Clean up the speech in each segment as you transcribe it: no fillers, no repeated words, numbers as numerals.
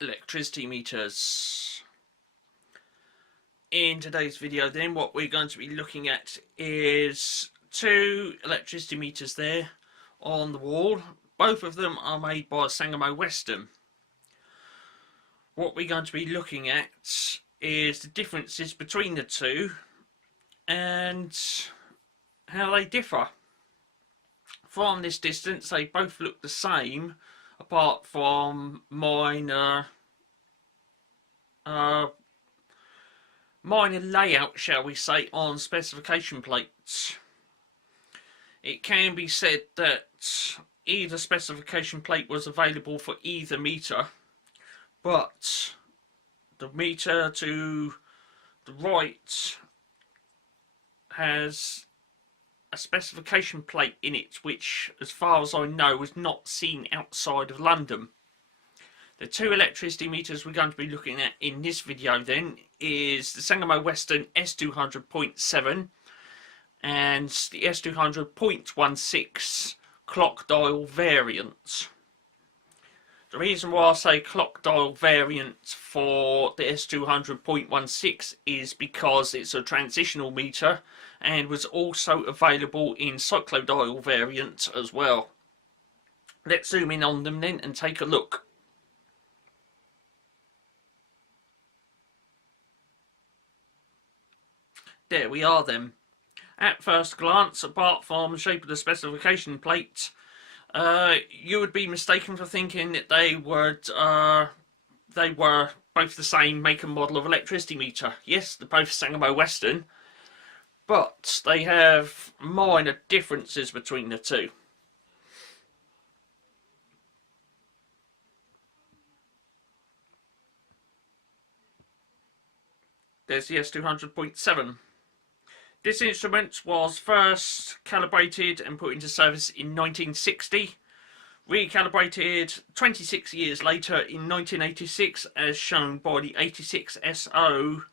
electricity meters. In today's video then, what we're going to be looking at is two electricity meters there on the wall. Both of them are made by Sangamo Weston. What we're going to be looking at is the differences between the two and how they differ. From this distance they both look the same, apart from minor layout, shall we say, on specification plates. It can be said that either specification plate was available for either meter, but the meter to the right has a specification plate in it which, as far as I know, was not seen outside of London. The two electricity meters we're going to be looking at in this video then is the Sangamo Weston S200.7 and the S200.16 clock dial variant. The reason why I say clock dial variant for the S200.16 is because it's a transitional meter and was also available in cyclodial variant as well. Let's zoom in on them then and take a look. There we are then. At first glance, apart from the shape of the specification plate, you would be mistaken for thinking that they were both the same make and model of electricity meter. Yes, they're both Sangamo Weston, but they have minor differences between the two. There's the S200.7. This instrument was first calibrated and put into service in 1960, recalibrated 26 years later in 1986 as shown by the 86 SO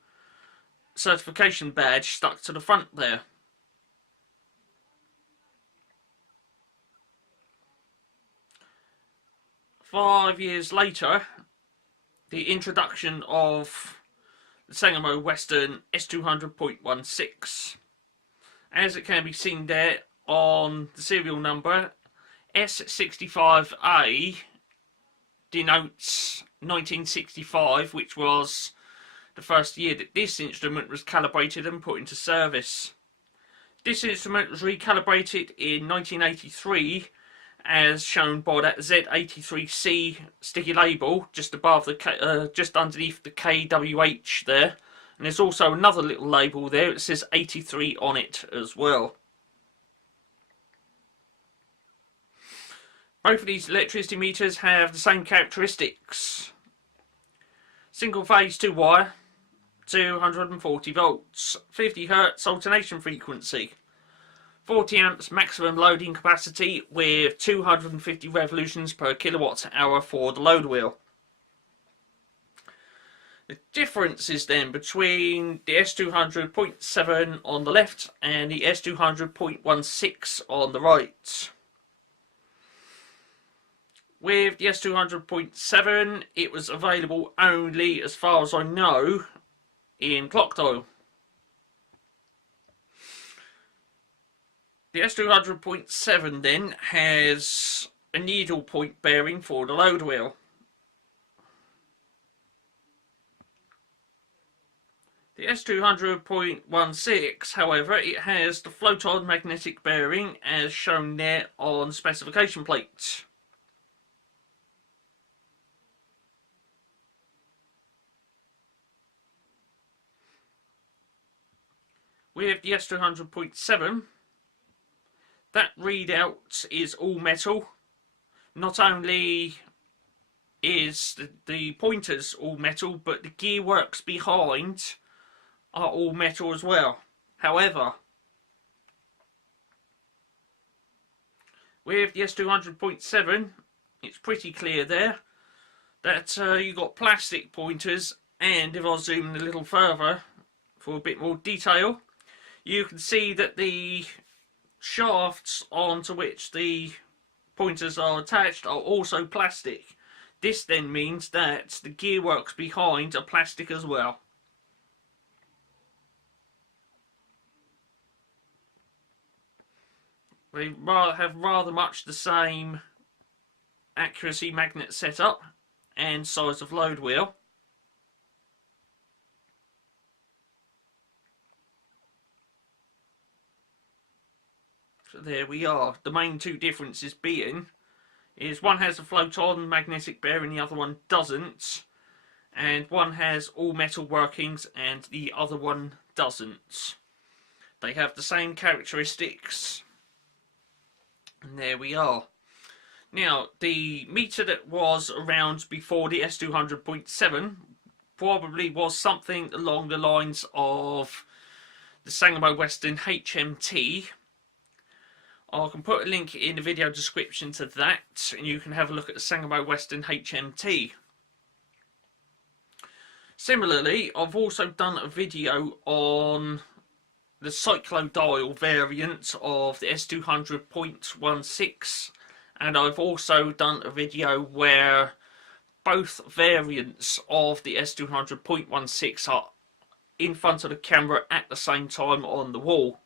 certification badge stuck to the front there. Five years later, the introduction of the Sangamo Weston S200.16. As it can be seen there on the serial number, S65A denotes 1965, which was the first year that this instrument was calibrated and put into service. This instrument was recalibrated in 1983 as shown by that Z83C sticky label just above the just underneath the kWh there, and there's also another little label there. It says 83 on it as well. Both of these electricity meters have the same characteristics: single phase 2 wire, 240 volts, 50 Hz alternation frequency, 40 amps maximum loading capacity with 250 revolutions per kilowatt hour for the load wheel. The difference is then between the S200.7 on the left and the S200.16 on the right. With the S200.7, it was available only, as far as I know, in clock dial. The S200.7 then has a needle point bearing for the load wheel. The S200.16, however, it has the FLOTON magnetic bearing as shown there on the specification plate. With the S200.7, that readout is all metal. Not only is the pointers all metal, but the gearworks behind are all metal as well. However, with the S200.7, it's pretty clear there that you've got plastic pointers, and if I zoom in a little further for a bit more detail, you can see that the shafts onto which the pointers are attached are also plastic. This then means that the gearworks behind are plastic as well. They have rather much the same accuracy magnet setup and size of load wheel. So there we are. The main two differences being is one has a FLOTON magnetic bearing, the other one doesn't, and one has all metal workings and the other one doesn't. They have the same characteristics, and there we are. Now, the meter that was around before the S200.7 probably was something along the lines of the Sangamo Weston HMT. I can put a link in the video description to that, and you can have a look at the Sangamo Weston HMT. Similarly, I've also done a video on the cyclodial variant of the S200.16, and I've also done a video where both variants of the S200.16 are in front of the camera at the same time on the wall.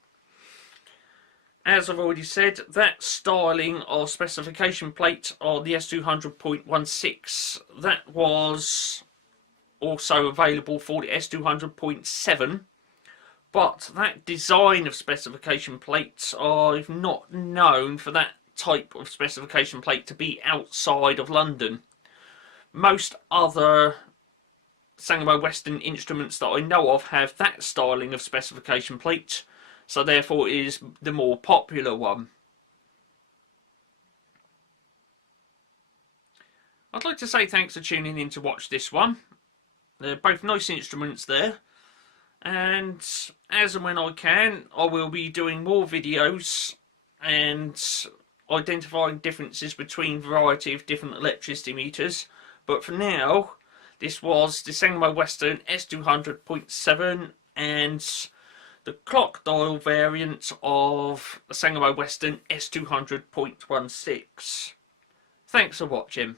As I've already said, that styling of specification plate on the S200.16, that was also available for the S200.7, but that design of specification plates, I've not known for that type of specification plate to be outside of London. Most other Sangamo Weston instruments that I know of have that styling of specification plate, so therefore it is the more popular one. I'd like to say thanks for tuning in to watch this one. They're both nice instruments there, and as and when I can, I will be doing more videos and identifying differences between a variety of different electricity meters. But for now, this was the Sangamo Weston S200.7 and the clock dial variant of the Sangamo Weston S200.16. Thanks for watching.